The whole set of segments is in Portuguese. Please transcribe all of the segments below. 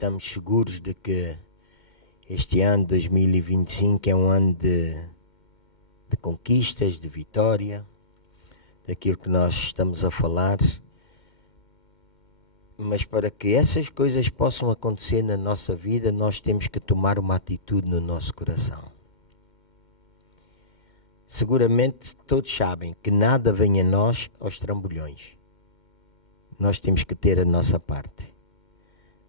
estamos seguros de que este ano 2025 é um ano de conquistas, de vitória, daquilo que nós estamos a falar. Mas para que essas coisas possam acontecer na nossa vida, nós temos que tomar uma atitude no nosso coração. Seguramente todos sabem que nada vem a nós aos trambolhões. Nós temos que ter a nossa parte.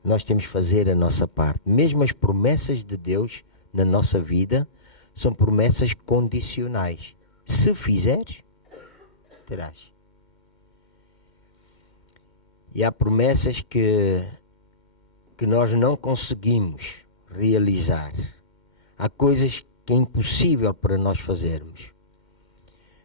Nós temos que fazer a nossa parte. Mesmo as promessas de Deus na nossa vida são promessas condicionais. Se fizeres, terás. E há promessas que nós não conseguimos realizar. Há coisas que é impossível para nós fazermos.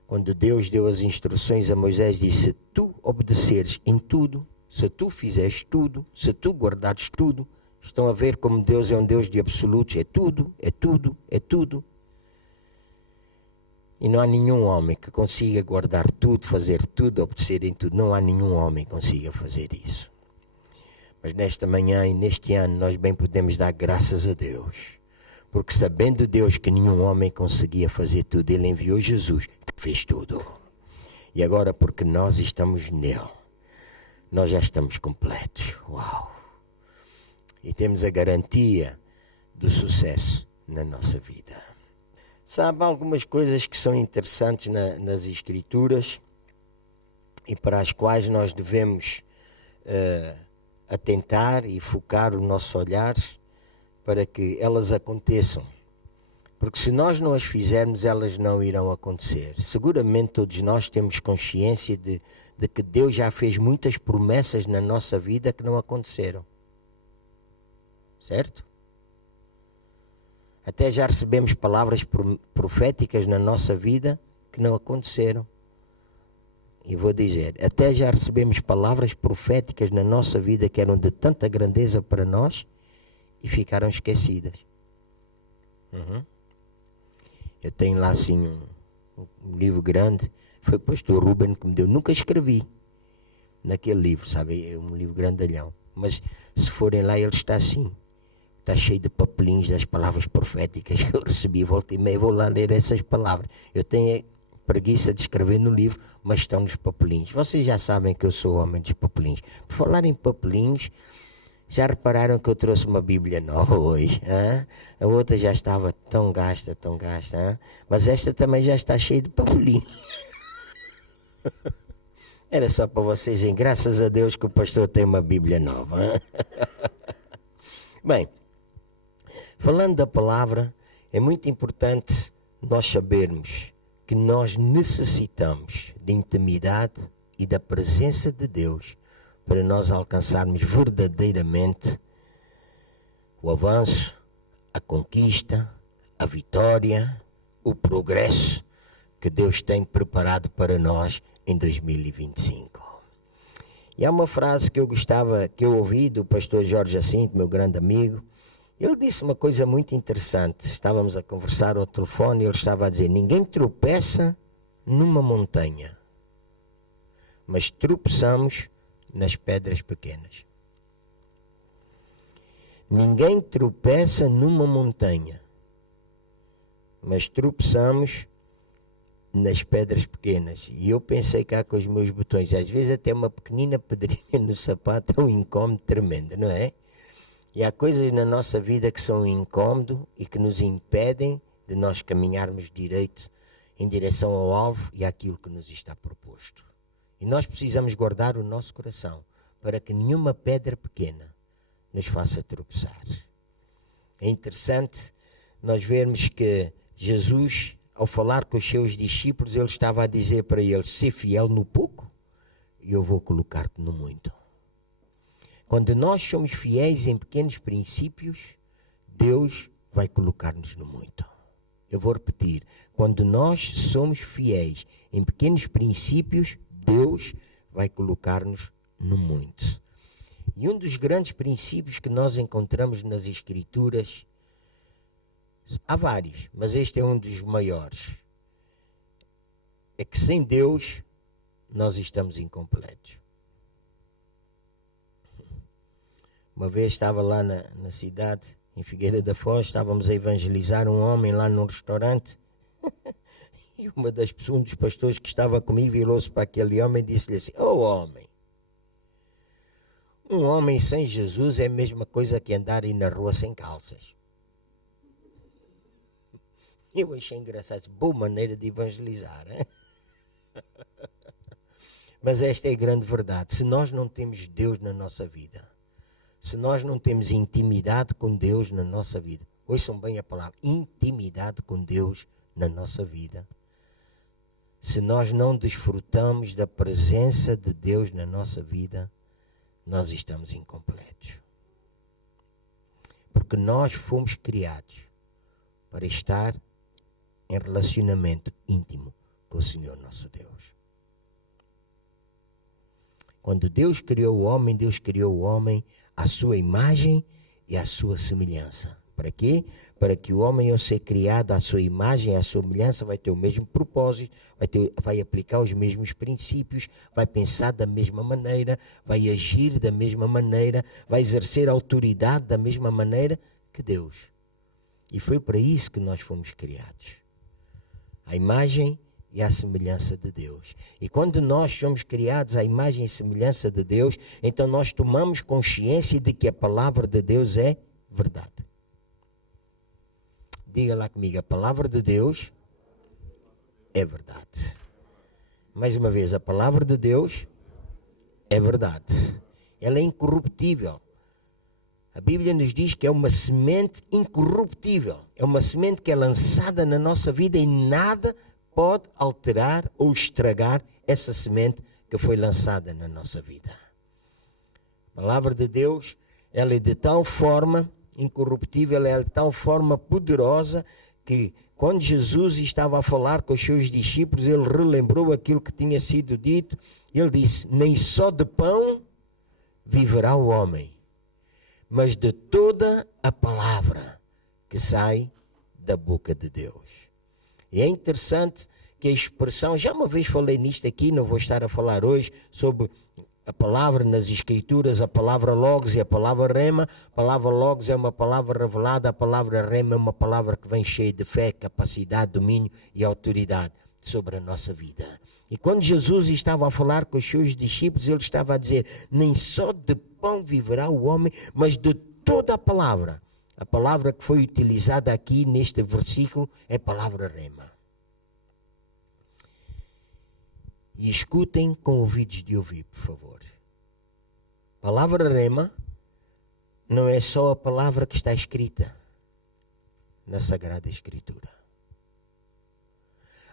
Quando Deus deu as instruções a Moisés, disse: se tu obedeceres em tudo, se tu fizeres tudo, se tu guardares tudo, estão a ver como Deus é um Deus de absolutos, é tudo, é tudo, é tudo. E não há nenhum homem que consiga guardar tudo, fazer tudo, obedecer em tudo. Não há nenhum homem que consiga fazer isso. Mas nesta manhã e neste ano nós bem podemos dar graças a Deus. Porque sabendo Deus que nenhum homem conseguia fazer tudo, Ele enviou Jesus, que fez tudo. E agora, porque nós estamos nele, nós já estamos completos. Uau! E temos a garantia do sucesso na nossa vida. Sabe, há algumas coisas que são interessantes nas Escrituras e para as quais nós devemos atentar e focar o nosso olhar para que elas aconteçam. Porque se nós não as fizermos, elas não irão acontecer. Seguramente todos nós temos consciência de que Deus já fez muitas promessas na nossa vida que não aconteceram. Certo? Até já recebemos palavras proféticas na nossa vida que não aconteceram. E vou dizer, até já recebemos palavras proféticas na nossa vida que eram de tanta grandeza para nós e ficaram esquecidas. Eu tenho lá assim um livro grande, foi o pastor Ruben que me deu, nunca escrevi naquele livro, sabe, é um livro grandalhão. Mas se forem lá ele está assim. Está cheio de papelinhos das palavras proféticas que eu recebi. Volta e meia vou lá ler essas palavras. Eu tenho preguiça de escrever no livro, mas estão nos papelinhos. Vocês já sabem que eu sou homem dos papelinhos. Por falar em papelinhos, já repararam que eu trouxe uma Bíblia nova hoje? Hein? A outra já estava tão gasta, hein? Mas esta também já está cheia de papelinhos. Era só para vocês verem, graças a Deus que o pastor tem uma Bíblia nova. Hein? Bem, falando da palavra, é muito importante nós sabermos que nós necessitamos de intimidade e da presença de Deus para nós alcançarmos verdadeiramente o avanço, a conquista, a vitória, o progresso que Deus tem preparado para nós em 2025. E há uma frase que eu ouvi do pastor Jorge Jacinto, meu grande amigo. Ele disse uma coisa muito interessante. Estávamos a conversar ao telefone e ele estava a dizer: ninguém tropeça numa montanha, mas tropeçamos nas pedras pequenas. Ninguém tropeça numa montanha, mas tropeçamos nas pedras pequenas. E eu pensei cá com os meus botões, às vezes até uma pequenina pedrinha no sapato é um incómodo tremendo, não é? E há coisas na nossa vida que são um incómodo e que nos impedem de nós caminharmos direito em direção ao alvo e àquilo que nos está proposto. E nós precisamos guardar o nosso coração para que nenhuma pedra pequena nos faça tropeçar. É interessante nós vermos que Jesus, ao falar com os seus discípulos, ele estava a dizer para eles: ser fiel no pouco e eu vou colocar-te no muito. Quando nós somos fiéis em pequenos princípios, Deus vai colocar-nos no muito. Eu vou repetir, quando nós somos fiéis em pequenos princípios, Deus vai colocar-nos no muito. E um dos grandes princípios que nós encontramos nas Escrituras, há vários, mas este é um dos maiores, é que sem Deus nós estamos incompletos. Uma vez estava lá na cidade, em Figueira da Foz, estávamos a evangelizar um homem lá num restaurante. E um dos pastores que estava comigo virou-se para aquele homem e disse-lhe assim: "Oh homem, um homem sem Jesus é a mesma coisa que andar aí na rua sem calças." Eu achei engraçado, boa maneira de evangelizar, hein? Mas esta é a grande verdade. Se nós não temos Deus na nossa vida, se nós não temos intimidade com Deus na nossa vida, ouçam bem a palavra, intimidade com Deus na nossa vida, se nós não desfrutamos da presença de Deus na nossa vida, nós estamos incompletos. Porque nós fomos criados para estar em relacionamento íntimo com o Senhor nosso Deus. Quando Deus criou o homem à sua imagem e à sua semelhança. Para quê? Para que o homem, ao ser criado à sua imagem e à sua semelhança, vai ter o mesmo propósito, vai aplicar os mesmos princípios, vai pensar da mesma maneira, vai agir da mesma maneira, vai exercer autoridade da mesma maneira que Deus. E foi para isso que nós fomos criados. A imagem e a semelhança de Deus. E quando nós somos criados à imagem e semelhança de Deus, então nós tomamos consciência de que a palavra de Deus é verdade. Diga lá comigo, a palavra de Deus é verdade. Mais uma vez, a palavra de Deus é verdade. Ela é incorruptível. A Bíblia nos diz que é uma semente incorruptível. É uma semente que é lançada na nossa vida e nada pode alterar ou estragar essa semente que foi lançada na nossa vida. A palavra de Deus, ela é de tal forma incorruptível, ela é de tal forma poderosa que quando Jesus estava a falar com os seus discípulos, ele relembrou aquilo que tinha sido dito. Ele disse: "Nem só de pão viverá o homem, mas de toda a palavra que sai da boca de Deus." E é interessante que a expressão, já uma vez falei nisto aqui, não vou estar a falar hoje, sobre a palavra nas Escrituras, a palavra logos e a palavra rema. A palavra logos é uma palavra revelada, a palavra rema é uma palavra que vem cheia de fé, capacidade, domínio e autoridade sobre a nossa vida. E quando Jesus estava a falar com os seus discípulos, ele estava a dizer: "Nem só de pão viverá o homem, mas de toda a palavra." A palavra que foi utilizada aqui neste versículo é a palavra rema. E escutem com ouvidos de ouvir, por favor. A palavra rema não é só a palavra que está escrita na Sagrada Escritura.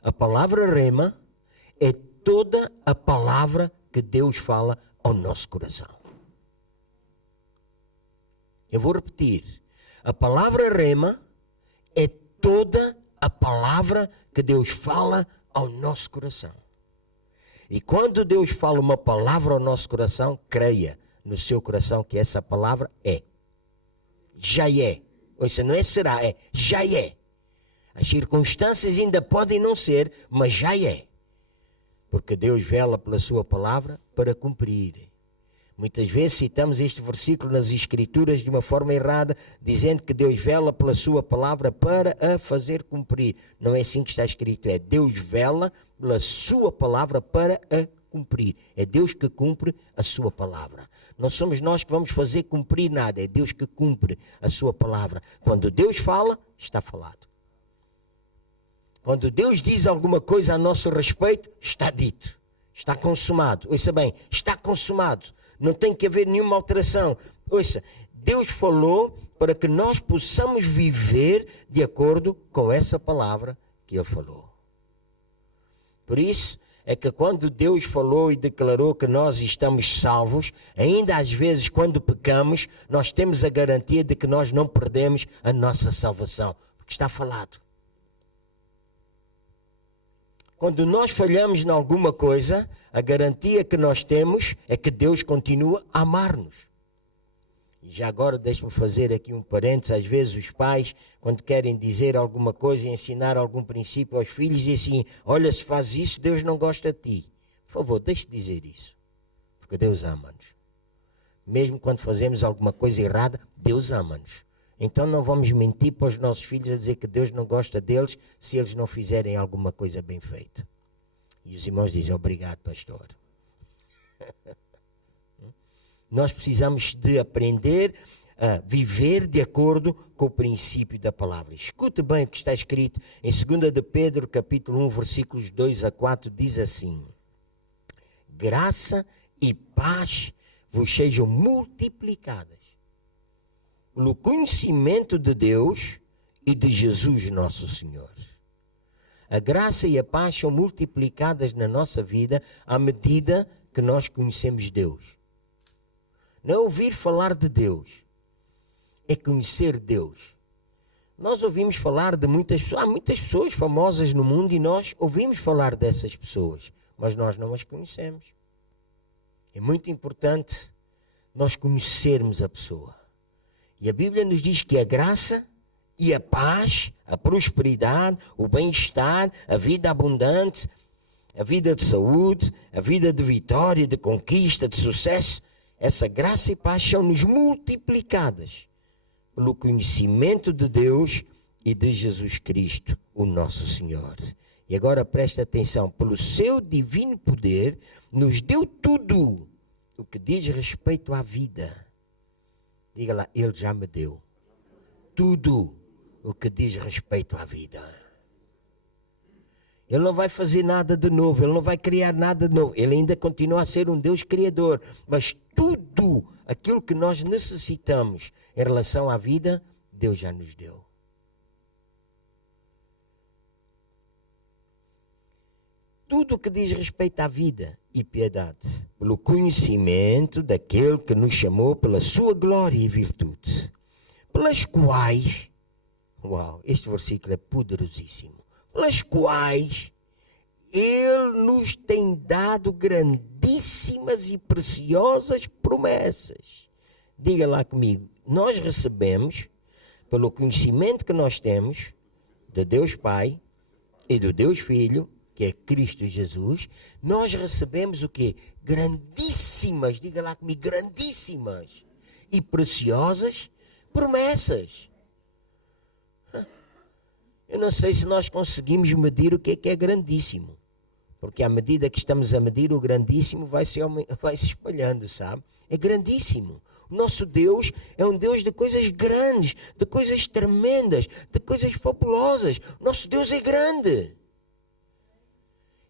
A palavra rema é toda a palavra que Deus fala ao nosso coração. Eu vou repetir. A palavra rema é toda a palavra que Deus fala ao nosso coração. E quando Deus fala uma palavra ao nosso coração, creia no seu coração que essa palavra é. Já é. Ou seja, não é será, é já é. As circunstâncias ainda podem não ser, mas já é. Porque Deus vela pela sua palavra para cumprir. Muitas vezes citamos este versículo nas Escrituras de uma forma errada, dizendo que Deus vela pela sua palavra para a fazer cumprir. Não é assim que está escrito, é Deus vela pela sua palavra para a cumprir. É Deus que cumpre a sua palavra. Não somos nós que vamos fazer cumprir nada, é Deus que cumpre a sua palavra. Quando Deus fala, está falado. Quando Deus diz alguma coisa a nosso respeito, está dito, está consumado. Ouça bem, está consumado. Não tem que haver nenhuma alteração. Ouça, Deus falou para que nós possamos viver de acordo com essa palavra que Ele falou. Por isso é que quando Deus falou e declarou que nós estamos salvos, ainda às vezes quando pecamos, nós temos a garantia de que nós não perdemos a nossa salvação, porque está falado. Quando nós falhamos em alguma coisa, a garantia que nós temos é que Deus continua a amar-nos. E já agora deixe-me fazer aqui um parênteses. Às vezes os pais, quando querem dizer alguma coisa e ensinar algum princípio aos filhos, dizem assim: olha, se faz isso, Deus não gosta de ti. Por favor, deixe de dizer isso. Porque Deus ama-nos. Mesmo quando fazemos alguma coisa errada, Deus ama-nos. Então não vamos mentir para os nossos filhos a dizer que Deus não gosta deles se eles não fizerem alguma coisa bem feita. E os irmãos dizem, obrigado, pastor. Nós precisamos de aprender a viver de acordo com o princípio da palavra. Escute bem o que está escrito em 2 de Pedro, capítulo 1, versículos 2 a 4, diz assim: graça e paz vos sejam multiplicadas pelo conhecimento de Deus e de Jesus nosso Senhor. A graça e a paz são multiplicadas na nossa vida à medida que nós conhecemos Deus. Não é ouvir falar de Deus, é conhecer Deus. Nós ouvimos falar de muitas pessoas, há muitas pessoas famosas no mundo e nós ouvimos falar dessas pessoas, mas nós não as conhecemos. É muito importante nós conhecermos a pessoa. E a Bíblia nos diz que a graça e a paz, a prosperidade, o bem-estar, a vida abundante, a vida de saúde, a vida de vitória, de conquista, de sucesso, essa graça e paz são-nos multiplicadas pelo conhecimento de Deus e de Jesus Cristo, o nosso Senhor. E agora preste atenção, pelo seu divino poder, nos deu tudo o que diz respeito à vida. Diga lá, Ele já me deu tudo o que diz respeito à vida. Ele não vai fazer nada de novo, Ele não vai criar nada de novo. Ele ainda continua a ser um Deus criador. Mas tudo aquilo que nós necessitamos em relação à vida, Deus já nos deu. Tudo o que diz respeito à vida e piedade, pelo conhecimento daquele que nos chamou pela sua glória e virtude, pelas quais, este versículo é poderosíssimo, pelas quais Ele nos tem dado grandíssimas e preciosas promessas. Diga lá comigo, nós recebemos, pelo conhecimento que nós temos, de Deus Pai e do Deus Filho, que é Cristo Jesus, nós recebemos o quê? Grandíssimas, diga lá comigo, grandíssimas e preciosas promessas. Eu não sei se nós conseguimos medir o que é grandíssimo, porque à medida que estamos a medir, o grandíssimo vai se espalhando, sabe? É grandíssimo. O nosso Deus é um Deus de coisas grandes, de coisas tremendas, de coisas fabulosas. O nosso Deus é grande.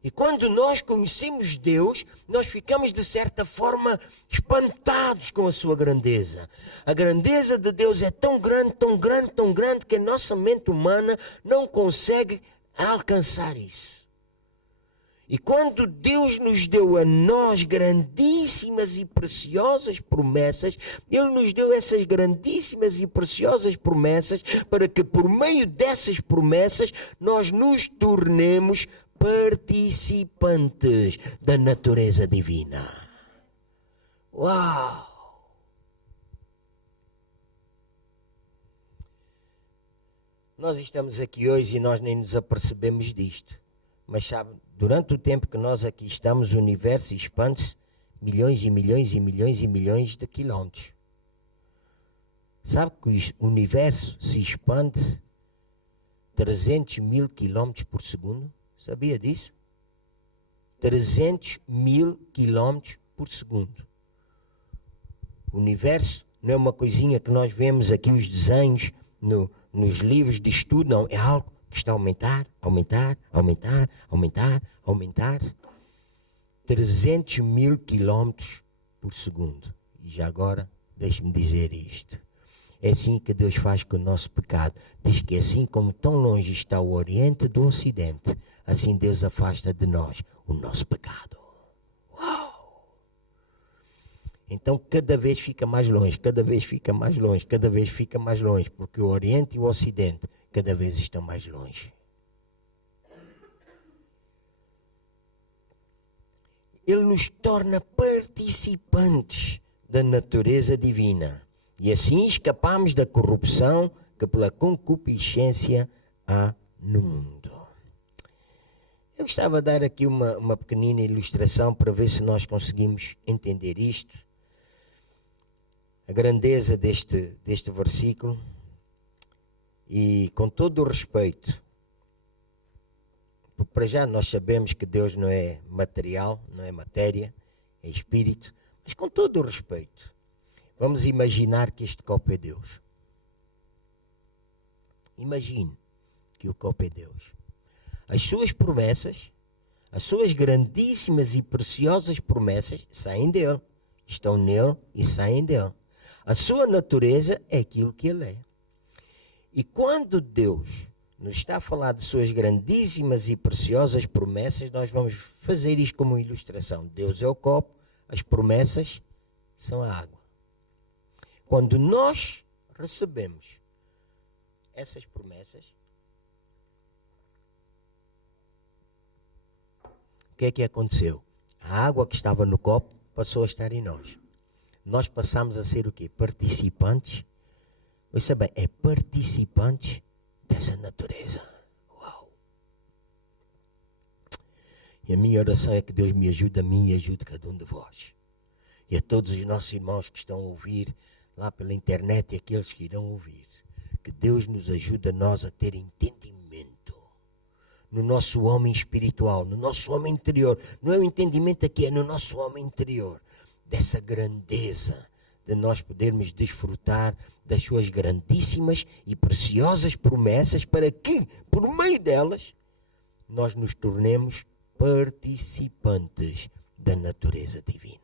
E quando nós conhecemos Deus, nós ficamos de certa forma espantados com a sua grandeza. A grandeza de Deus é tão grande, tão grande, tão grande que a nossa mente humana não consegue alcançar isso. E quando Deus nos deu a nós grandíssimas e preciosas promessas, Ele nos deu essas grandíssimas e preciosas promessas para que por meio dessas promessas nós nos tornemos participantes da natureza divina. Uau! Nós estamos aqui hoje e nós nem nos apercebemos disto. Mas sabe, durante o tempo que nós aqui estamos, o universo expande-se milhões e milhões e milhões e milhões de quilómetros. Sabe que o universo se expande 300 mil quilómetros por segundo? Sabia disso? 300 mil quilómetros por segundo. O universo não é uma coisinha que nós vemos aqui os desenhos nos livros de estudo, não. É algo que está a aumentar, aumentar, aumentar, aumentar, aumentar. 300 mil quilómetros por segundo. E já agora, deixe-me dizer isto. É assim que Deus faz com o nosso pecado. Diz que assim como tão longe está o Oriente do Ocidente, assim Deus afasta de nós o nosso pecado. Uau! Então cada vez fica mais longe, cada vez fica mais longe, cada vez fica mais longe, porque o Oriente e o Ocidente cada vez estão mais longe. Ele nos torna participantes da natureza divina. E assim escapamos da corrupção que pela concupiscência há no mundo. Eu gostava de dar aqui uma pequenina ilustração para ver se nós conseguimos entender isto. a grandeza deste versículo e com todo o respeito, porque para já nós sabemos que Deus não é material, não é matéria, é espírito, mas com todo o respeito, vamos imaginar que este copo é Deus. Imagine que o copo é Deus. As suas promessas, as suas grandíssimas e preciosas promessas saem dele, estão nele e saem dele. A sua natureza é aquilo que ele é. E quando Deus nos está a falar de suas grandíssimas e preciosas promessas, nós vamos fazer isto como ilustração. Deus é o copo, as promessas são a água. Quando nós recebemos essas promessas, o que é que aconteceu? A água que estava no copo passou a estar em nós. Nós passamos a ser o quê? Participantes. Ouça bem, é participantes dessa natureza. Uau! E a minha oração é que Deus me ajude a mim e ajude cada um de vós. E a todos os nossos irmãos que estão a ouvir lá pela internet e aqueles que irão ouvir. Que Deus nos ajude a nós a ter entendimento no nosso homem espiritual, no nosso homem interior. Não é o entendimento aqui, é no nosso homem interior. Dessa grandeza de nós podermos desfrutar das suas grandíssimas e preciosas promessas para que, por meio delas, nós nos tornemos participantes da natureza divina.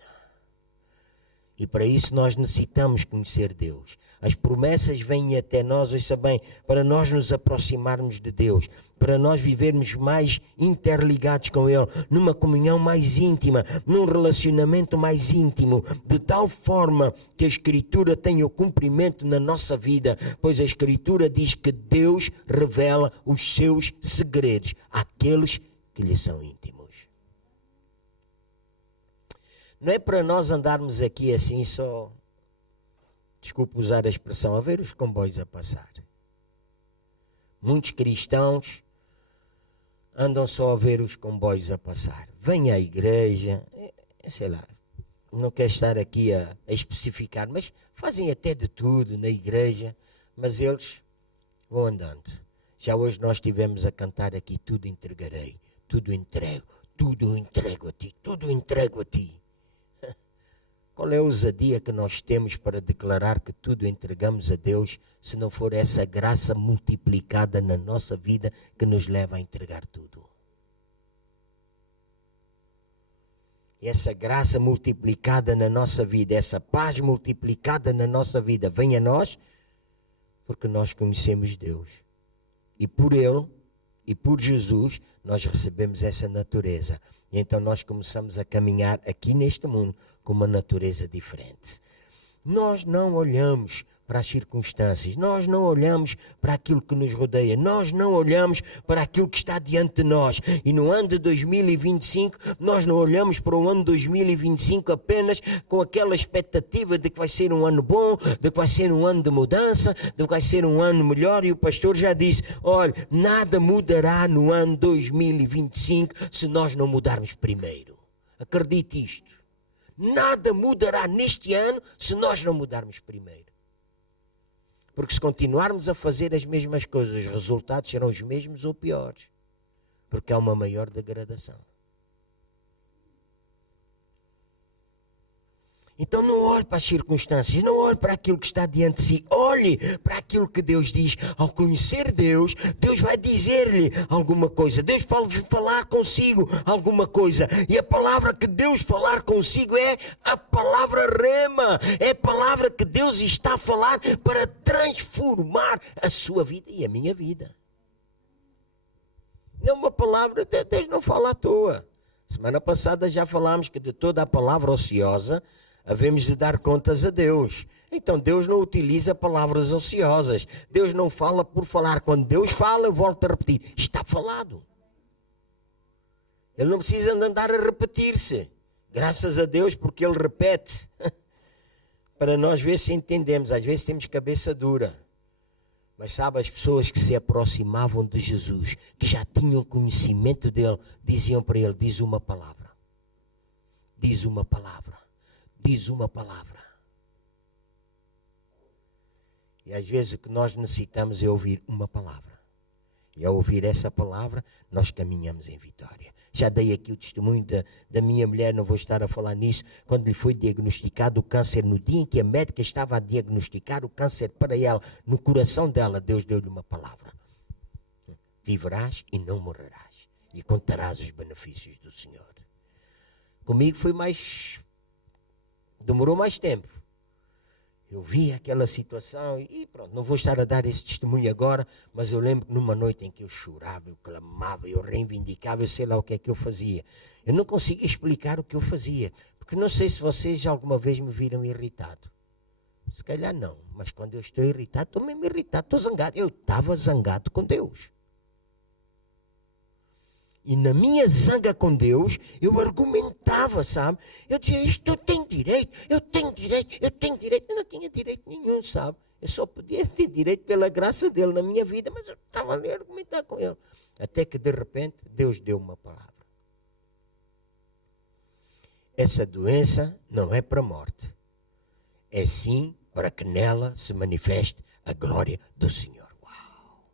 E para isso nós necessitamos conhecer Deus. As promessas vêm até nós, ouça bem, para nós nos aproximarmos de Deus, para nós vivermos mais interligados com Ele, numa comunhão mais íntima, num relacionamento mais íntimo, de tal forma que a Escritura tenha o cumprimento na nossa vida, pois a Escritura diz que Deus revela os seus segredos àqueles que lhe são íntimos. Não é para nós andarmos aqui assim só, desculpe usar a expressão, a ver os comboios a passar. Muitos cristãos andam só a ver os comboios a passar. Vêm à igreja, sei lá, não quero estar aqui a especificar, mas fazem até de tudo na igreja, mas eles vão andando. Já hoje nós estivemos a cantar aqui, tudo entregarei, tudo entrego a ti, tudo entrego a ti. Qual é a ousadia que nós temos para declarar que tudo entregamos a Deus, se não for essa graça multiplicada na nossa vida que nos leva a entregar tudo? E essa graça multiplicada na nossa vida, essa paz multiplicada na nossa vida, vem a nós porque nós conhecemos Deus. E por Ele, e por Jesus, nós recebemos essa natureza. E então nós começamos a caminhar aqui neste mundo com uma natureza diferente. Nós não olhamos para as circunstâncias, nós não olhamos para aquilo que nos rodeia, nós não olhamos para aquilo que está diante de nós. E no ano de 2025, nós não olhamos para o ano de 2025 apenas com aquela expectativa de que vai ser um ano bom, de que vai ser um ano de mudança, de que vai ser um ano melhor. E o pastor já disse, olha, nada mudará no ano 2025 se nós não mudarmos primeiro. Acredite isto. Nada mudará neste ano se nós não mudarmos primeiro. Porque se continuarmos a fazer as mesmas coisas, os resultados serão os mesmos ou piores. Porque há uma maior degradação. Então não olhe para as circunstâncias, não olhe para aquilo que está diante de si, olhe para aquilo que Deus diz. Ao conhecer Deus, Deus vai dizer-lhe alguma coisa, Deus vai falar consigo alguma coisa. E a palavra que Deus falar consigo é a palavra rema, é a palavra que Deus está a falar para transformar a sua vida e a minha vida. Não é uma palavra, Deus não fala à toa. Semana passada já falámos que de toda a palavra ociosa, havemos de dar contas a Deus. Então Deus não utiliza palavras ociosas. Deus não fala por falar. Quando Deus fala, eu volto a repetir. Está falado. Ele não precisa de andar a repetir-se. Graças a Deus, porque Ele repete. Para nós ver se entendemos. Às vezes temos cabeça dura. Mas sabe, as pessoas que se aproximavam de Jesus, que já tinham conhecimento dele, diziam para ele, diz uma palavra. Diz uma palavra. Diz uma palavra. E às vezes o que nós necessitamos é ouvir uma palavra. E ao ouvir essa palavra, nós caminhamos em vitória. Já dei aqui o testemunho da minha mulher, não vou estar a falar nisso, quando lhe foi diagnosticado o câncer, no dia em que a médica estava a diagnosticar o câncer para ela, no coração dela, Deus deu-lhe uma palavra. Viverás e não morrerás, e contarás os benefícios do Senhor. Comigo foi demorou mais tempo. Eu vi aquela situação e pronto, não vou estar a dar esse testemunho agora, mas eu lembro que numa noite em que eu chorava, eu clamava, eu reivindicava, eu sei lá o que é que eu fazia. Eu não conseguia explicar o que eu fazia, porque não sei se vocês alguma vez me viram irritado. Se calhar não, mas quando eu estou irritado, estou mesmo irritado, estou zangado. Eu estava zangado com Deus. E na minha zanga com Deus, eu argumentava, sabe? Eu dizia, isto eu tenho direito, eu tenho direito, eu tenho direito. Eu não tinha direito nenhum, sabe? Eu só podia ter direito pela graça dele na minha vida, mas eu estava ali a argumentar com ele. Até que de repente, Deus deu uma palavra. Essa doença não é para a morte. É sim para que nela se manifeste a glória do Senhor. Uau!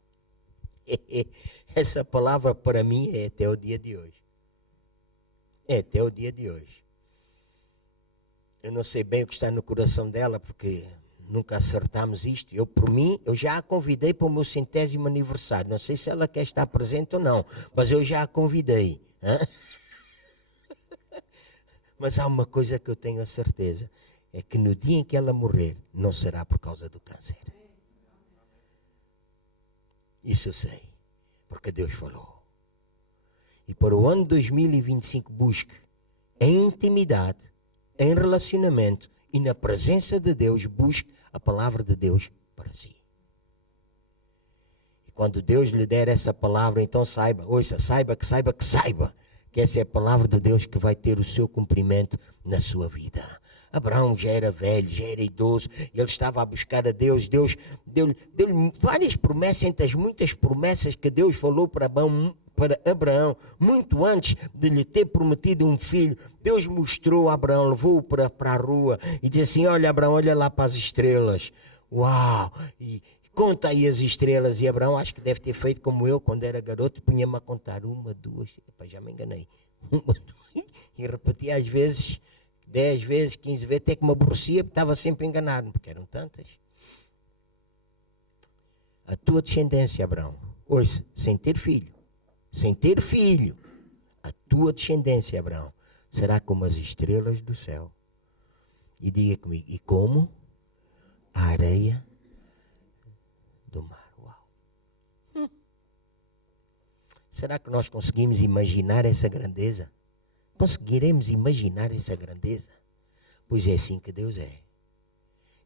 Essa palavra para mim é até o dia de hoje. É até o dia de hoje. Eu não sei bem o que está no coração dela, porque nunca acertamos isto. Eu, por mim, eu já a convidei para o meu 100º aniversário. Não sei se ela quer estar presente ou não, mas eu já a convidei. Mas há uma coisa que eu tenho a certeza, é que no dia em que ela morrer, não será por causa do câncer. Isso eu sei, porque Deus falou. E para o ano 2025, busque em intimidade, em relacionamento e na presença de Deus, busque a palavra de Deus para si. E quando Deus lhe der essa palavra, então saiba, ouça, saiba que essa é a palavra de Deus que vai ter o seu cumprimento na sua vida. Abraão já era velho, já era idoso, ele estava a buscar a Deus, Deus deu-lhe várias promessas, entre as muitas promessas que Deus falou para Abraão, muito antes de lhe ter prometido um filho. Deus mostrou a Abraão, levou-o para a rua e disse assim, olha Abraão, olha lá para as estrelas, uau, e conta aí as estrelas. E Abraão acho que deve ter feito como eu, quando era garoto, punha-me a contar 1, 2, já me enganei, 1, 2, e repetia às vezes, 10 vezes, 15 vezes, até que me aborrecia, porque estava sempre enganado, porque eram tantas. A tua descendência, Abraão, ouça, sem ter filho, a tua descendência, Abraão, será como as estrelas do céu. E diga comigo, e como a areia do mar. Uau! Será que nós conseguimos imaginar essa grandeza? Conseguiremos imaginar essa grandeza? Pois é assim que Deus é.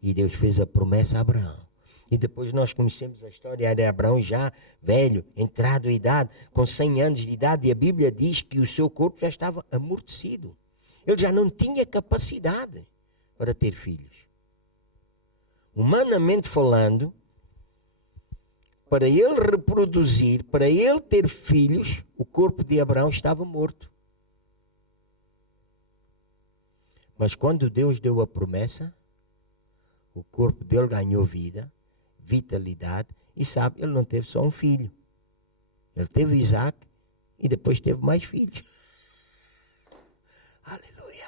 E Deus fez a promessa a Abraão. E depois nós conhecemos a história de Abraão já velho, entrado em idade, com 100 anos de idade. E a Bíblia diz que o seu corpo já estava amortecido. Ele já não tinha capacidade para ter filhos. Humanamente falando, para ele reproduzir, para ele ter filhos, o corpo de Abraão estava morto. Mas quando Deus deu a promessa, o corpo dele ganhou vida, vitalidade, e sabe, ele não teve só um filho. Ele teve Isaac e depois teve mais filhos. Aleluia!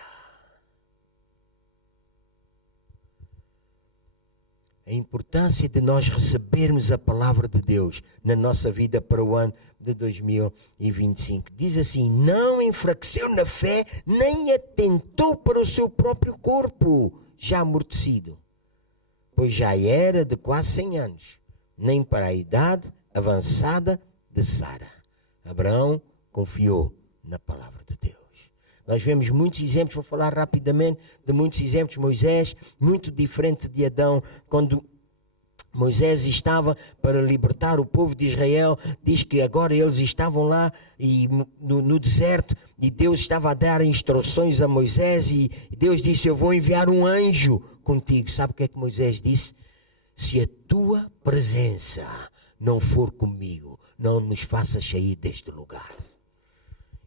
A importância de nós recebermos a palavra de Deus na nossa vida para o ano de 2025. Diz assim, não enfraqueceu na fé, nem atentou para o seu próprio corpo, já amortecido, pois já era de quase 100 anos, nem para a idade avançada de Sara. Abraão confiou na palavra de Deus. Nós vemos muitos exemplos, vou falar rapidamente de muitos exemplos. Moisés, muito diferente de Adão, quando Moisés estava para libertar o povo de Israel, diz que agora eles estavam lá no deserto e Deus estava a dar instruções a Moisés e Deus disse, eu vou enviar um anjo contigo. Sabe o que é que Moisés disse? Se a tua presença não for comigo, não nos faças sair deste lugar.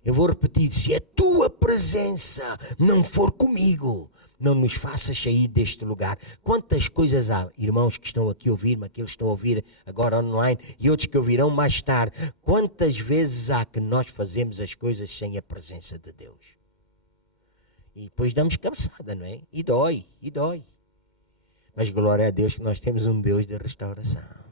Eu vou repetir, se a tua presença não for comigo, não nos faças sair deste lugar. Quantas coisas há, irmãos que estão aqui a ouvir-me, aqueles que estão a ouvir agora online e outros que ouvirão mais tarde. Quantas vezes há que nós fazemos as coisas sem a presença de Deus? E depois damos cabeçada, não é? E dói, e dói. Mas glória a Deus que nós temos um Deus de restauração.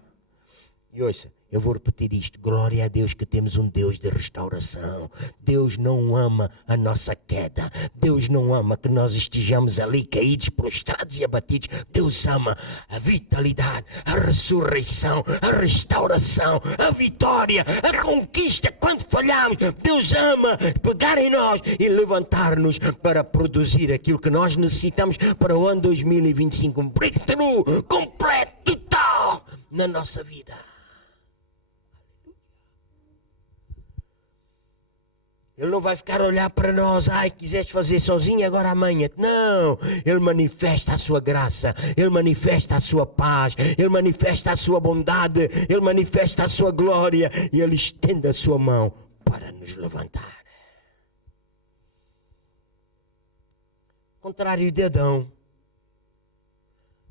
E ouça, eu vou repetir isto. Glória a Deus que temos um Deus de restauração. Deus não ama a nossa queda. Deus não ama que nós estejamos ali caídos, prostrados e abatidos. Deus ama a vitalidade, a ressurreição, a restauração, a vitória, a conquista. Quando falhamos, Deus ama pegar em nós e levantar-nos para produzir aquilo que nós necessitamos para o ano 2025. Um breakthrough completo, total na nossa vida. Ele não vai ficar a olhar para nós, quiseste fazer sozinho, agora amanhã. Não, Ele manifesta a sua graça, Ele manifesta a sua paz, Ele manifesta a sua bondade, Ele manifesta a sua glória e Ele estende a sua mão para nos levantar. Contrário de Adão,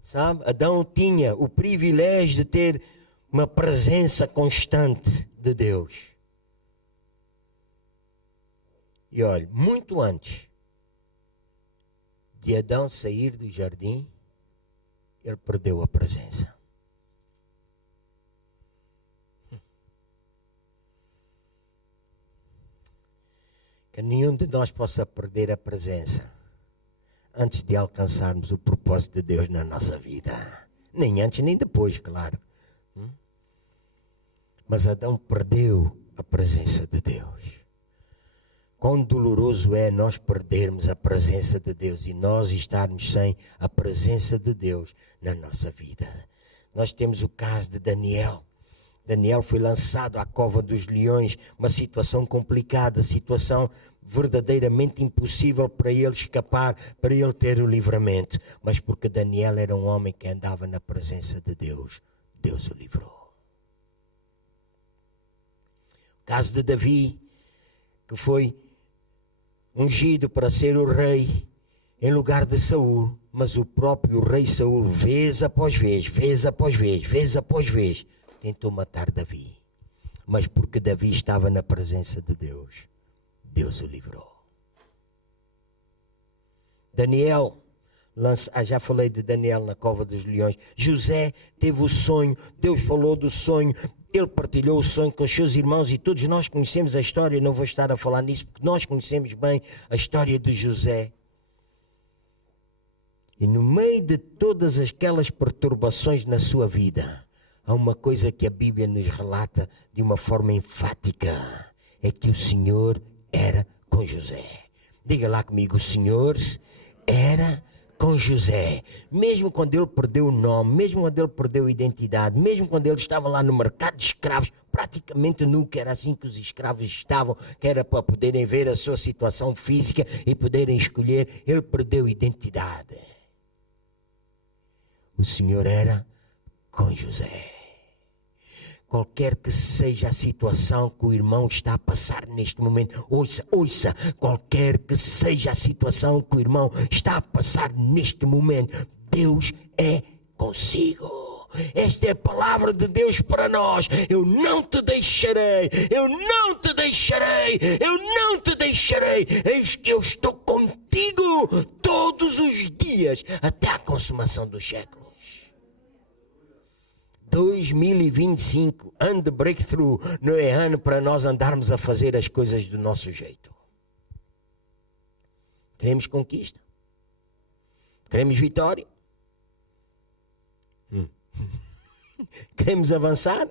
sabe? Adão tinha o privilégio de ter uma presença constante de Deus. E olha, muito antes de Adão sair do jardim, ele perdeu a presença. Que nenhum de nós possa perder a presença antes de alcançarmos o propósito de Deus na nossa vida. Nem antes nem depois, claro. Mas Adão perdeu a presença de Deus. Quão doloroso é nós perdermos a presença de Deus e nós estarmos sem a presença de Deus na nossa vida. Nós temos o caso de Daniel. Daniel foi lançado à cova dos leões, uma situação complicada, situação verdadeiramente impossível para ele escapar, para ele ter o livramento. Mas porque Daniel era um homem que andava na presença de Deus, Deus o livrou. O caso de Davi, que foi ungido para ser o rei em lugar de Saul, mas o próprio rei Saul, vez após vez, tentou matar Davi. Mas porque Davi estava na presença de Deus, Deus o livrou. Daniel, já falei de Daniel na cova dos leões. José teve o sonho, Deus falou do sonho, ele partilhou o sonho com os seus irmãos e todos nós conhecemos a história. Não vou estar a falar nisso porque nós conhecemos bem a história de José. E no meio de todas aquelas perturbações na sua vida, há uma coisa que a Bíblia nos relata de uma forma enfática. É que o Senhor era com José. Diga lá comigo, o Senhor era com José. Mesmo quando ele perdeu o nome, mesmo quando ele perdeu a identidade, mesmo quando ele estava lá no mercado de escravos, praticamente nu, que era assim que os escravos estavam, que era para poderem ver a sua situação física e poderem escolher, ele perdeu a identidade. O Senhor era com José. Qualquer que seja a situação que o irmão está a passar neste momento, ouça, qualquer que seja a situação que o irmão está a passar neste momento, Deus é consigo. Esta é a palavra de Deus para nós. Eu não te deixarei, eu não te deixarei, eu não te deixarei. Eis que eu estou contigo todos os dias até a consumação dos séculos. 2025, ano de breakthrough, não é ano para nós andarmos a fazer as coisas do nosso jeito. Queremos conquista? Queremos vitória? Queremos avançar?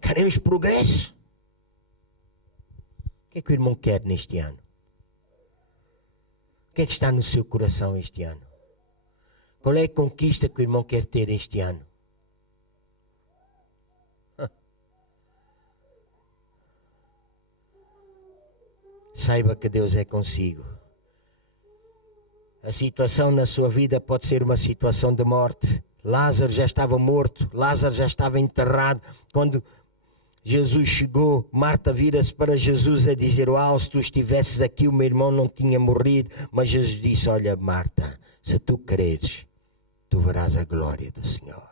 Queremos progresso? O que é que o irmão quer neste ano? O que é que está no seu coração este ano? Qual é a conquista que o irmão quer ter este ano? Saiba que Deus é consigo. A situação na sua vida pode ser uma situação de morte. Lázaro já estava morto, Lázaro já estava enterrado. Quando Jesus chegou, Marta vira-se para Jesus a dizer, uau, se tu estivesses aqui o meu irmão não tinha morrido. Mas Jesus disse, olha Marta, se tu creres, tu verás a glória do Senhor.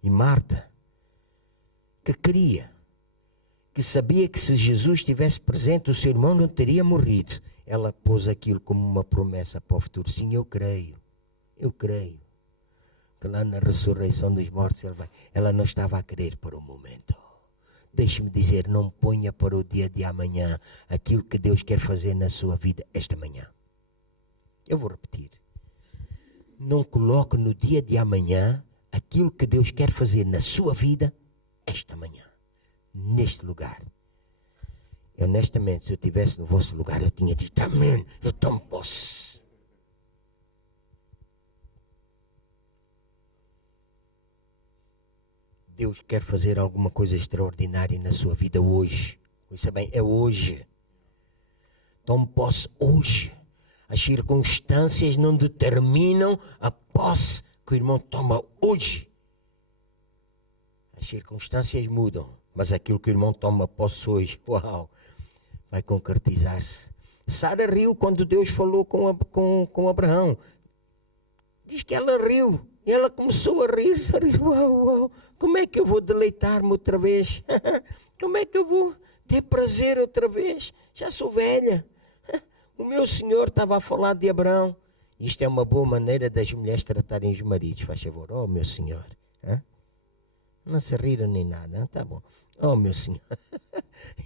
E Marta, que queria, que sabia que se Jesus estivesse presente, o seu irmão não teria morrido. Ela pôs aquilo como uma promessa para o futuro. Sim, eu creio que lá na ressurreição dos mortos ela não estava a crer para o momento. Deixe-me dizer, não ponha para o dia de amanhã aquilo que Deus quer fazer na sua vida esta manhã. Eu vou repetir. Não coloque no dia de amanhã aquilo que Deus quer fazer na sua vida esta manhã, neste lugar. Honestamente, se eu estivesse no vosso lugar, eu tinha dito, amém, eu tomo posse. Deus quer fazer alguma coisa extraordinária na sua vida hoje. Ouça bem, é hoje. Tome posse hoje. As circunstâncias não determinam a posse que o irmão toma hoje. As circunstâncias mudam, mas aquilo que o irmão toma posse hoje, uau, vai concretizar-se. Sara riu quando Deus falou com Abraão. Diz que ela riu. E ela começou a rir. Uau, como é que eu vou deleitar-me outra vez? Como é que eu vou ter prazer outra vez? Já sou velha. O meu Senhor estava a falar de Abraão. Isto é uma boa maneira das mulheres tratarem os maridos. Faz favor, oh meu Senhor. Não se riram nem nada, tá bom. Oh meu Senhor.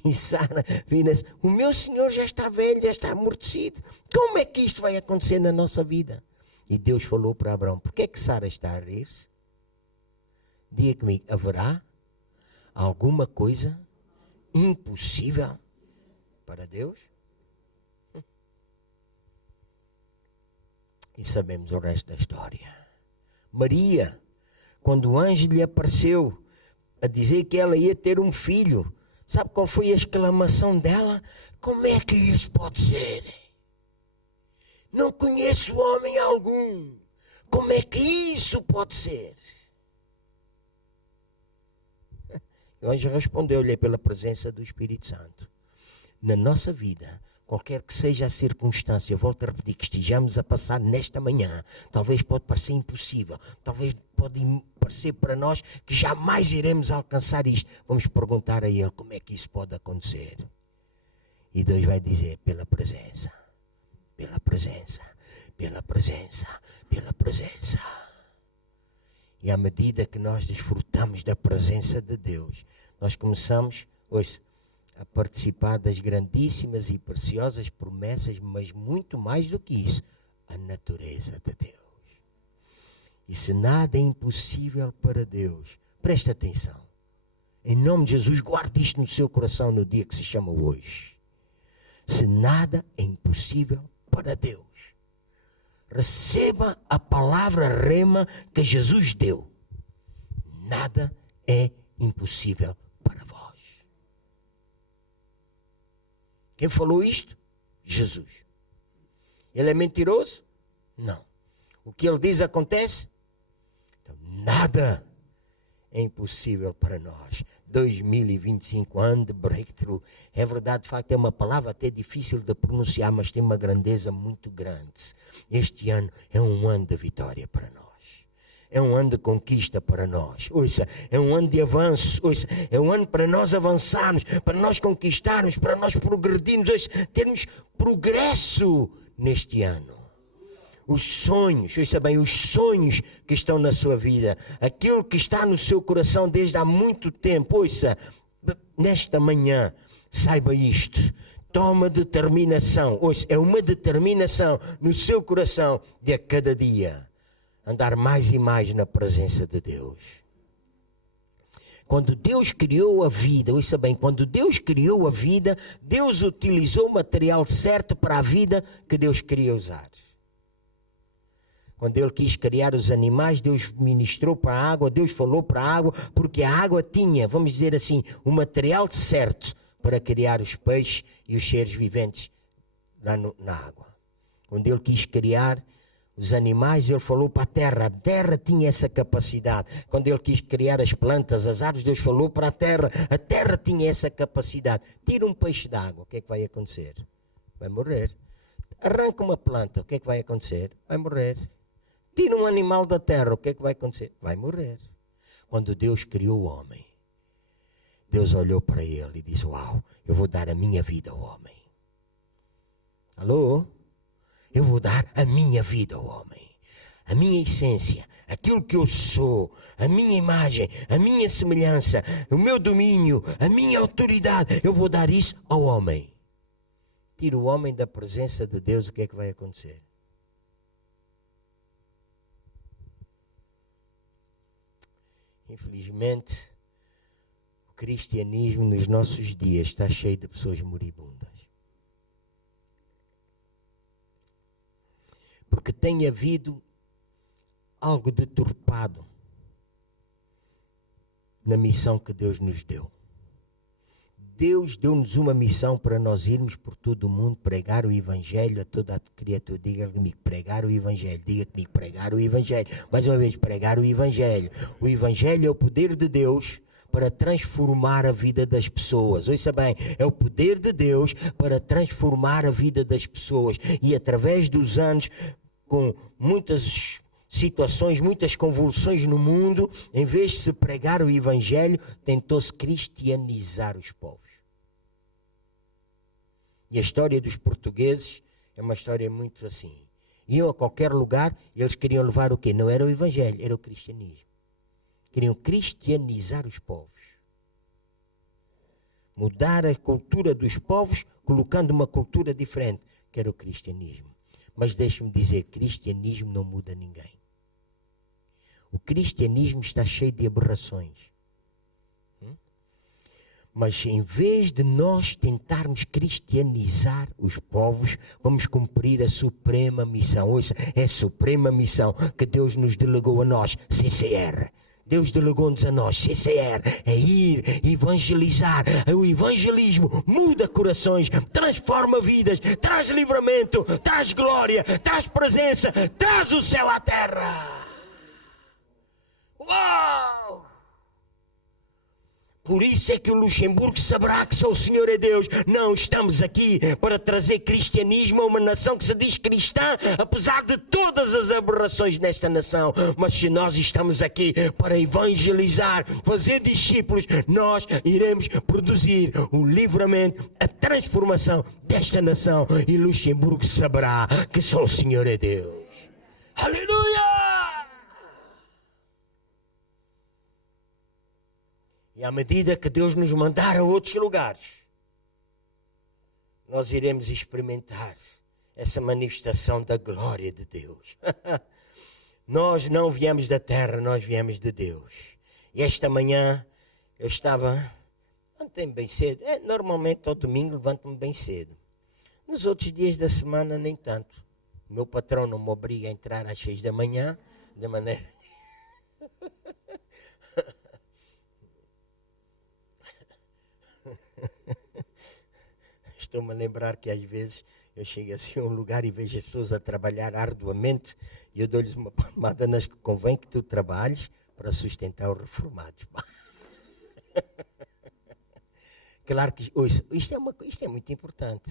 E Sara vira-se, o meu Senhor já está velho, já está amortecido. Como é que isto vai acontecer na nossa vida? E Deus falou para Abraão, por que é que Sara está a rir-se? Diga comigo, haverá alguma coisa impossível para Deus? E sabemos o resto da história. Maria, quando o anjo lhe apareceu a dizer que ela ia ter um filho, sabe qual foi a exclamação dela? Como é que isso pode ser? Não conheço homem algum. Como é que isso pode ser? O anjo respondeu-lhe pela presença do Espírito Santo. Na nossa vida, qualquer que seja a circunstância, eu volto a repetir, que estejamos a passar nesta manhã, talvez pode parecer impossível, talvez pode parecer para nós que jamais iremos alcançar isto. Vamos perguntar a Ele como é que isso pode acontecer. E Deus vai dizer, pela presença, pela presença, pela presença, pela presença. E à medida que nós desfrutamos da presença de Deus, nós começamos, ouça, a participar das grandíssimas e preciosas promessas, mas muito mais do que isso, a natureza de Deus. E se nada é impossível para Deus, preste atenção. Em nome de Jesus, guarde isto no seu coração no dia que se chama hoje. Se nada é impossível para Deus, receba a palavra rema que Jesus deu. Nada é impossível para vós. Quem falou isto? Jesus. Ele é mentiroso? Não. O que ele diz acontece? Então, nada é impossível para nós. 2025, ano de breakthrough. É verdade, de facto, é uma palavra até difícil de pronunciar, mas tem uma grandeza muito grande. Este ano é um ano de vitória para nós. É um ano de conquista para nós. Ouça, é um ano de avanço. Ouça, é um ano para nós avançarmos, para nós conquistarmos, para nós progredirmos, ouça, termos progresso neste ano. Os sonhos, ouça bem, os sonhos que estão na sua vida, aquilo que está no seu coração desde há muito tempo, ouça, nesta manhã, saiba isto. Toma determinação, ouça, é uma determinação no seu coração de a cada dia andar mais e mais na presença de Deus. Quando Deus criou a vida, ouça bem, quando Deus criou a vida, Deus utilizou o material certo para a vida que Deus queria usar. Quando Ele quis criar os animais, Deus ministrou para a água, Deus falou para a água, porque a água tinha, vamos dizer assim, o material certo para criar os peixes e os seres viventes lá na água. Quando Ele quis criar os animais, ele falou para a terra tinha essa capacidade. Quando ele quis criar as plantas, as árvores, Deus falou para a terra tinha essa capacidade. Tira um peixe d'água, o que é que vai acontecer? Vai morrer. Arranca uma planta, o que é que vai acontecer? Vai morrer. Tira um animal da terra, o que é que vai acontecer? Vai morrer. Quando Deus criou o homem, Deus olhou para ele e disse, uau, eu vou dar a minha vida ao homem. Alô? Eu vou dar a minha vida ao homem. A minha essência, aquilo que eu sou, a minha imagem, a minha semelhança, o meu domínio, a minha autoridade, eu vou dar isso ao homem. Tira o homem da presença de Deus, o que é que vai acontecer? Infelizmente, o cristianismo nos nossos dias está cheio de pessoas moribundas. Porque tem havido algo deturpado na missão que Deus nos deu. Deus deu-nos uma missão para nós irmos por todo o mundo pregar o Evangelho a toda a criatura. Diga comigo, pregar o Evangelho. Diga comigo, pregar o Evangelho. Mais uma vez, pregar o Evangelho. O Evangelho é o poder de Deus para transformar a vida das pessoas. Ouça bem, é o poder de Deus para transformar a vida das pessoas. E através dos anos, com muitas situações, muitas convulsões no mundo, em vez de se pregar o Evangelho, tentou-se cristianizar os povos. E a história dos portugueses é uma história muito assim. Iam a qualquer lugar e eles queriam levar o quê? Não era o Evangelho, era o cristianismo. Queriam cristianizar os povos. Mudar a cultura dos povos, colocando uma cultura diferente, que era o cristianismo. Mas deixe-me dizer, cristianismo não muda ninguém. O cristianismo está cheio de aberrações. Mas em vez de nós tentarmos cristianizar os povos, vamos cumprir a suprema missão. Ouça, é a suprema missão que Deus nos delegou a nós, CCR. Deus delegou-nos a nós, CCR, é ir evangelizar. O evangelismo muda corações, transforma vidas, traz livramento, traz glória, traz presença, traz o céu à terra. Uau! Por isso é que o Luxemburgo saberá que só o Senhor é Deus. Não estamos aqui para trazer cristianismo a uma nação que se diz cristã, apesar de todas as aberrações nesta nação. Mas se nós estamos aqui para evangelizar, fazer discípulos, nós iremos produzir o livramento, a transformação desta nação. E Luxemburgo saberá que só o Senhor é Deus. Aleluia! E à medida que Deus nos mandar a outros lugares, nós iremos experimentar essa manifestação da glória de Deus. Nós não viemos da terra, nós viemos de Deus. E esta manhã eu estava, levantei-me bem cedo. Normalmente ao domingo levanto-me bem cedo. Nos outros dias da semana nem tanto. O meu patrão não me obriga a entrar às 6 da manhã, de maneira... Estou-me a lembrar que às vezes eu chego assim a um lugar e vejo as pessoas a trabalhar arduamente e eu dou-lhes uma palmada nas que convém que tu trabalhes para sustentar os reformados. Claro que isto é muito importante.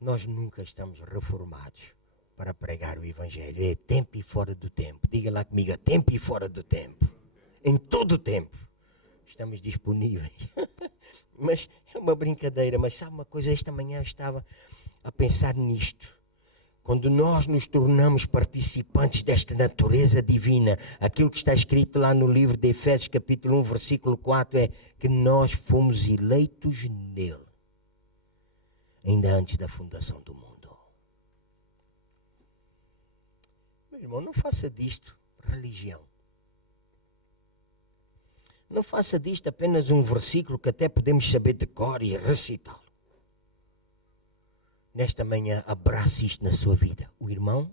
Nós nunca estamos reformados para pregar o Evangelho. É tempo e fora do tempo. Diga lá comigo, é tempo e fora do tempo. Em todo o tempo. Estamos disponíveis. Mas é uma brincadeira, mas sabe uma coisa? Esta manhã eu estava a pensar nisto. Quando nós nos tornamos participantes desta natureza divina, aquilo que está escrito lá no livro de Efésios, capítulo 1, versículo 4, é que nós fomos eleitos nele, ainda antes da fundação do mundo. Meu irmão, não faça disto religião. Não faça disto apenas um versículo que até podemos saber de cor e recitá-lo. Nesta manhã, abrace isto na sua vida. O irmão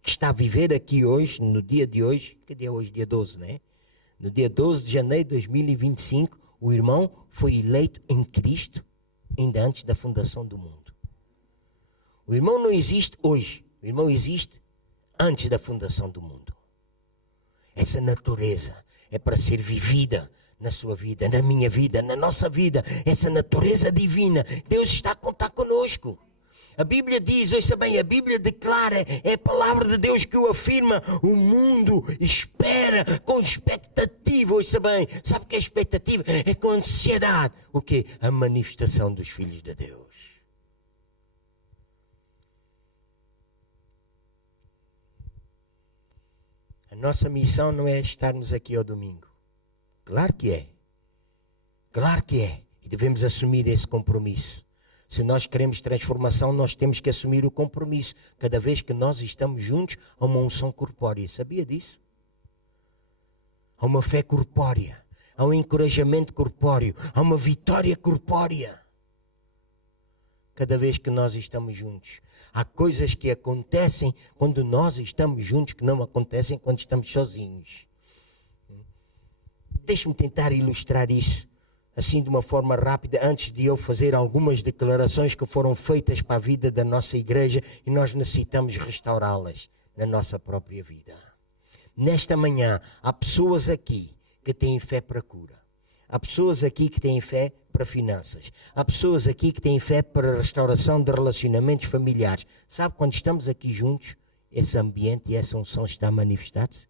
que está a viver aqui hoje, no dia de hoje, que dia é hoje? Dia 12, né? No dia 12 de janeiro de 2025, o irmão foi eleito em Cristo ainda antes da fundação do mundo. O irmão não existe hoje. O irmão existe antes da fundação do mundo. Essa natureza é para ser vivida na sua vida, na minha vida, na nossa vida. Essa natureza divina, Deus está a contar conosco. A Bíblia diz, ouça bem, a Bíblia declara, é a palavra de Deus que o afirma. O mundo espera com expectativa, ouça bem. Sabe o que é expectativa? É com ansiedade. O quê? A manifestação dos filhos de Deus. A nossa missão não é estarmos aqui ao domingo. Claro que é. Claro que é. E devemos assumir esse compromisso. Se nós queremos transformação, nós temos que assumir o compromisso. Cada vez que nós estamos juntos, há uma unção corpórea. Sabia disso? Há uma fé corpórea. Há um encorajamento corpóreo. Há uma vitória corpórea. Cada vez que nós estamos juntos. Há coisas que acontecem quando nós estamos juntos que não acontecem quando estamos sozinhos. Deixe-me tentar ilustrar isso assim de uma forma rápida, antes de eu fazer algumas declarações que foram feitas para a vida da nossa igreja e nós necessitamos restaurá-las na nossa própria vida. Nesta manhã, há pessoas aqui que têm fé para cura. Há pessoas aqui que têm fé para finanças. Há pessoas aqui que têm fé para a restauração de relacionamentos familiares. Sabe, quando estamos aqui juntos, esse ambiente e essa unção está a manifestar-se?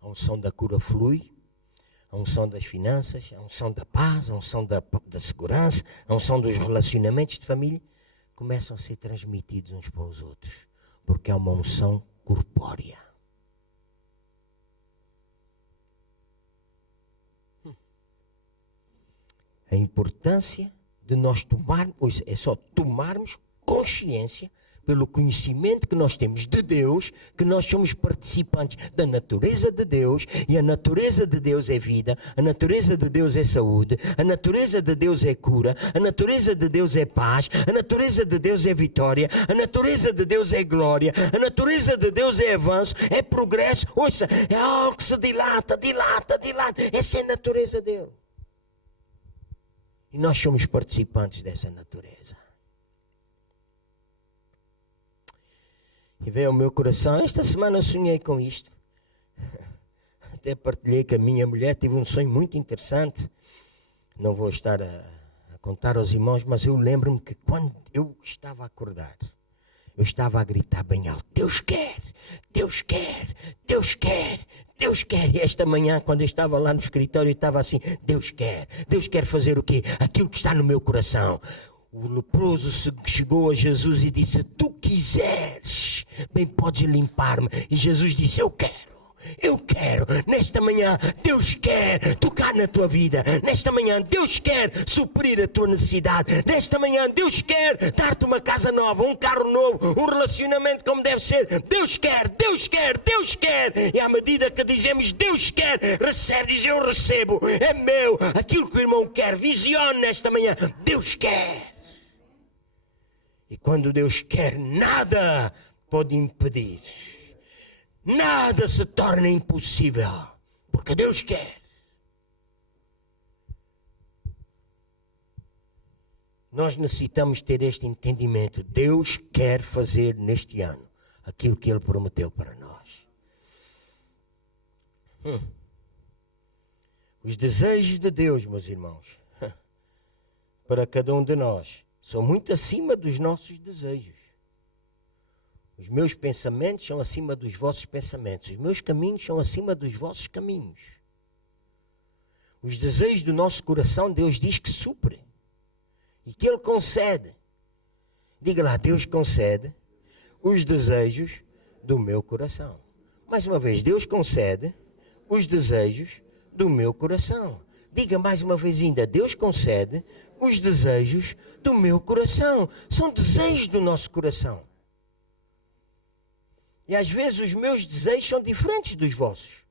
A unção da cura flui, a unção das finanças, a unção da paz, a unção da segurança, a unção dos relacionamentos de família, começam a ser transmitidos uns para os outros, porque é uma unção corpórea. A importância de nós tomarmos, é só tomarmos consciência pelo conhecimento que nós temos de Deus, que nós somos participantes da natureza de Deus, e a natureza de Deus é vida, a natureza de Deus é saúde, a natureza de Deus é cura, a natureza de Deus é paz, a natureza de Deus é vitória, a natureza de Deus é glória, a natureza de Deus é avanço, é progresso. Ouça, é algo que se dilata, dilata, dilata. Essa é a natureza dele. E nós somos participantes dessa natureza. E veio ao meu coração, esta semana eu sonhei com isto. Até partilhei com a minha mulher, tive um sonho muito interessante. Não vou estar a contar aos irmãos, mas eu lembro-me que quando eu estava a acordar, eu estava a gritar bem alto, Deus quer, Deus quer, Deus quer, Deus quer. E esta manhã, quando eu estava lá no escritório, eu estava assim, Deus quer fazer o quê? Aquilo que está no meu coração. O leproso chegou a Jesus e disse, tu quiseres, bem podes limpar-me. E Jesus disse, eu quero. Nesta manhã, Deus quer tocar na tua vida. Nesta manhã, Deus quer suprir a tua necessidade. Nesta manhã, Deus quer dar-te uma casa nova, um carro novo, um relacionamento como deve ser. Deus quer, Deus quer, Deus quer. E à medida que dizemos Deus quer, recebe, diz eu recebo, é meu. Aquilo que o irmão quer, visione nesta manhã, Deus quer. E quando Deus quer, nada pode impedir. Nada se torna impossível, porque Deus quer. Nós necessitamos ter este entendimento. Deus quer fazer neste ano aquilo que Ele prometeu para nós. Os desejos de Deus, meus irmãos, para cada um de nós, são muito acima dos nossos desejos. Os meus pensamentos são acima dos vossos pensamentos. Os meus caminhos são acima dos vossos caminhos. Os desejos do nosso coração, Deus diz que supre. E que Ele concede. Diga lá, Deus concede os desejos do meu coração. Mais uma vez, Deus concede os desejos do meu coração. Diga mais uma vez ainda, Deus concede os desejos do meu coração. São desejos do nosso coração. E às vezes os meus desejos são diferentes dos vossos.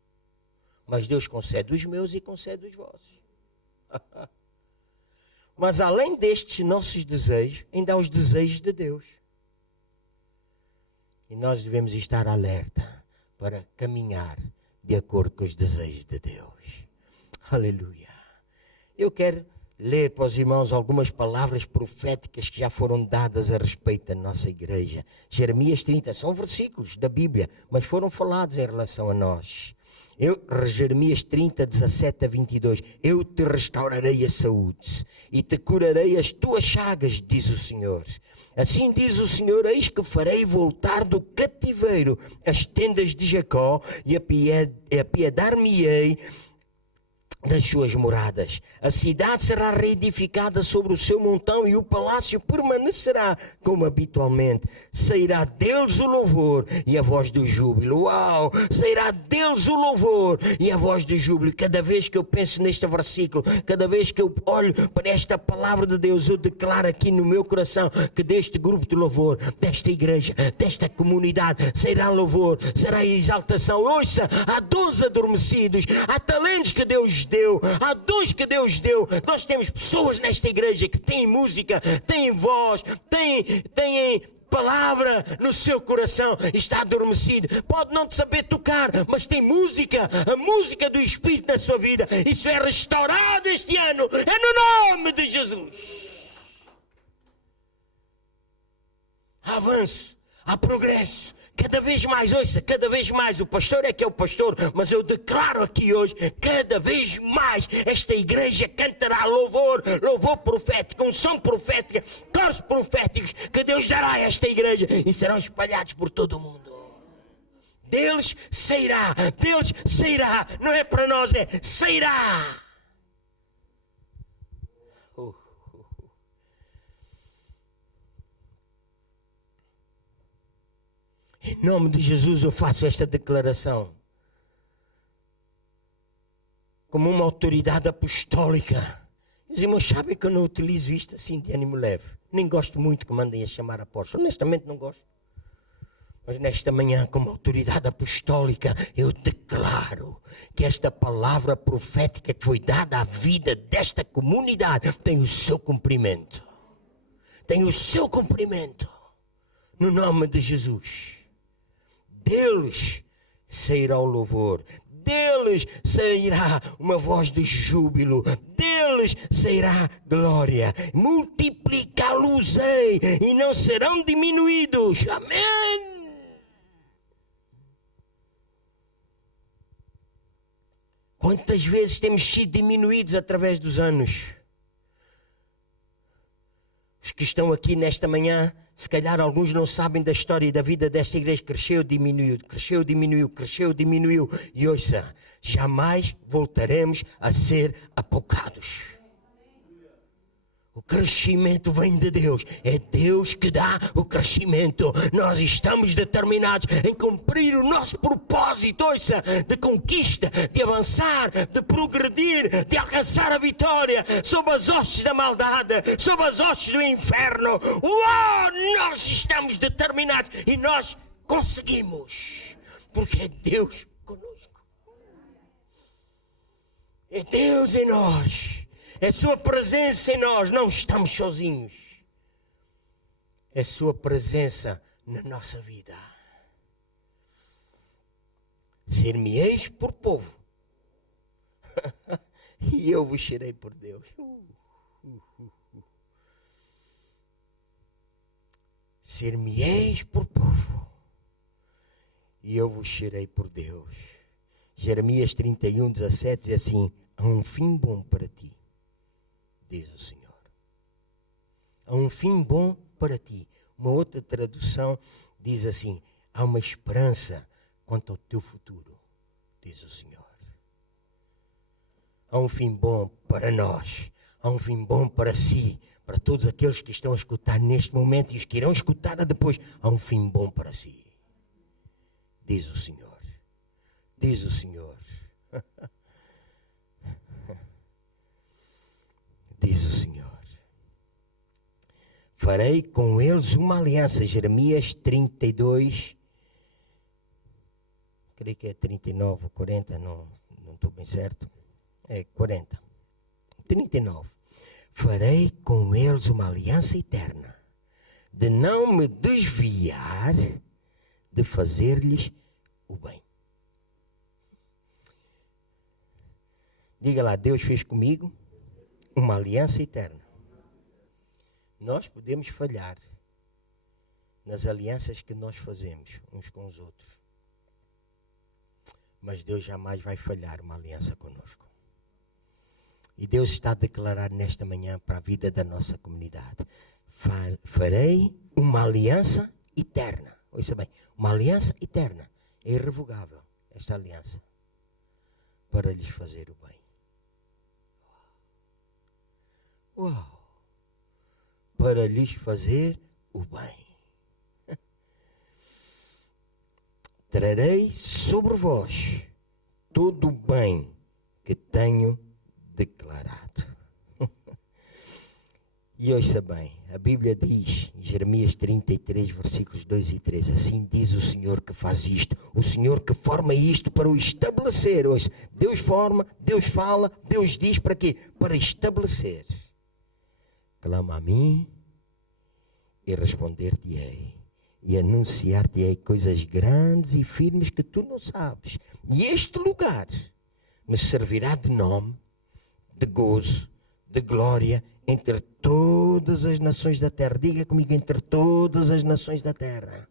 Mas Deus concede os meus e concede os vossos. Mas além destes nossos desejos, ainda há os desejos de Deus. E nós devemos estar alerta para caminhar de acordo com os desejos de Deus. Aleluia. Eu quero ler para os irmãos algumas palavras proféticas que já foram dadas a respeito da nossa igreja. Jeremias 30, são versículos da Bíblia, mas foram falados em relação a nós. Jeremias 30, 17 a 22. Eu te restaurarei a saúde e te curarei as tuas chagas, diz o Senhor. Assim diz o Senhor, eis que farei voltar do cativeiro as tendas de Jacó e apiedar-me-ei das suas moradas. A cidade será reedificada sobre o seu montão e o palácio permanecerá como habitualmente. Sairá deles o louvor e a voz do júbilo. Uau! Sairá deles o louvor e a voz do júbilo. Cada vez que eu penso neste versículo, cada vez que eu olho para esta palavra de Deus, eu declaro aqui no meu coração que deste grupo de louvor, desta igreja, desta comunidade, sairá louvor, será exaltação. Ouça, há dons adormecidos, há talentos que Deus deu, há dons que Deus deu. Nós temos pessoas nesta igreja que têm música, têm voz, têm palavra no seu coração, está adormecido, pode não saber tocar, mas tem música, a música do Espírito na sua vida. Isso é restaurado este ano, é no nome de Jesus. Há avanço, há progresso, cada vez mais, ouça, cada vez mais. O pastor é que é o pastor, mas eu declaro aqui hoje, cada vez mais esta igreja cantará louvor, louvor profético, unção profética, coros proféticos que Deus dará a esta igreja e serão espalhados por todo o mundo. Deles sairá, não é para nós, é sairá. Em nome de Jesus eu faço esta declaração como uma autoridade apostólica. Os irmãos sabem que eu não utilizo isto assim de ânimo leve. Nem gosto muito que mandem a chamar apóstolo. Honestamente não gosto. Mas nesta manhã, como autoridade apostólica, eu declaro que esta palavra profética que foi dada à vida desta comunidade tem o seu cumprimento. Tem o seu cumprimento. No nome de Jesus. Deles sairá o louvor, deles sairá uma voz de júbilo, deles sairá glória. Multiplicá-los-ei e não serão diminuídos. Amém. Quantas vezes temos sido diminuídos através dos anos? Os que estão aqui nesta manhã, se calhar alguns não sabem da história e da vida desta igreja. Cresceu, diminuiu, cresceu, diminuiu, cresceu, diminuiu. E ouça, jamais voltaremos a ser apocados. O crescimento vem de Deus. É Deus que dá o crescimento. Nós estamos determinados em cumprir o nosso propósito, ouça, de conquista, de avançar, de progredir, de alcançar a vitória sobre as hostes da maldade, sobre as hostes do inferno. Uau! Nós estamos determinados e nós conseguimos. Porque é Deus conosco. É Deus em nós. É sua presença em nós, não estamos sozinhos. É sua presença na nossa vida. Ser-me-eis por povo, e eu vos serei por Deus. Ser-me-eis por povo, e eu vos serei por Deus. Jeremias 31, 17 diz assim: há um fim bom para ti, diz o Senhor. Há um fim bom para ti. Uma outra tradução diz assim: há uma esperança quanto ao teu futuro, diz o Senhor. Há um fim bom para nós. Há um fim bom para si, para todos aqueles que estão a escutar neste momento e os que irão escutar depois. Há um fim bom para si, diz o Senhor. Diz o Senhor. Diz o Senhor. Farei com eles uma aliança. Jeremias 32, creio que é 39 ou 40, não estou bem certo. É 40. 39. Farei com eles uma aliança eterna, de não me desviar de fazer-lhes o bem. Diga lá, Deus fez comigo uma aliança eterna. Nós podemos falhar nas alianças que nós fazemos uns com os outros, mas Deus jamais vai falhar uma aliança conosco. E Deus está a declarar nesta manhã para a vida da nossa comunidade: farei uma aliança eterna. Ouça bem, uma aliança eterna. É irrevogável esta aliança, para lhes fazer o bem. Uau! Para lhes fazer o bem. Trarei sobre vós todo o bem que tenho declarado. E ouça bem, a Bíblia diz, em Jeremias 33, versículos 2 e 3, assim diz o Senhor que faz isto, o Senhor que forma isto para o estabelecer. Ouça, Deus forma, Deus fala, Deus diz para quê? Para estabelecer. Clama a mim e responder-te-ei, e anunciar-te-ei coisas grandes e firmes que tu não sabes. E este lugar me servirá de nome, de gozo, de glória entre todas as nações da terra. Diga comigo: entre todas as nações da terra.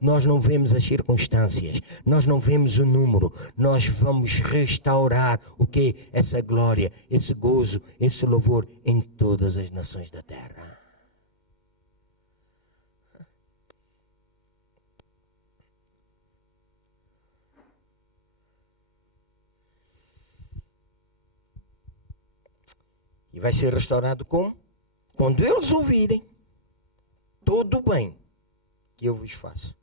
Nós não vemos as circunstâncias, nós não vemos o número, nós vamos restaurar o que? Essa glória, esse gozo, esse louvor em todas as nações da terra. E vai ser restaurado como? Quando eles ouvirem todo o bem que eu vos faço.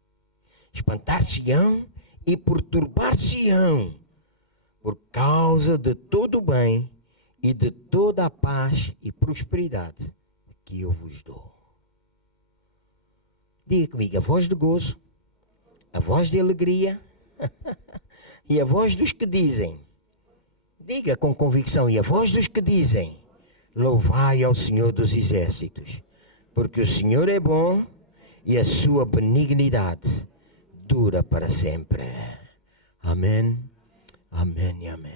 Espantar-se-ão e perturbar-se-ão por causa de todo o bem e de toda a paz e prosperidade que eu vos dou. Diga comigo: a voz de gozo, a voz de alegria e a voz dos que dizem. Diga com convicção: e a voz dos que dizem: louvai ao Senhor dos Exércitos, porque o Senhor é bom e a sua benignidade dura para sempre. Amém, amém e amém.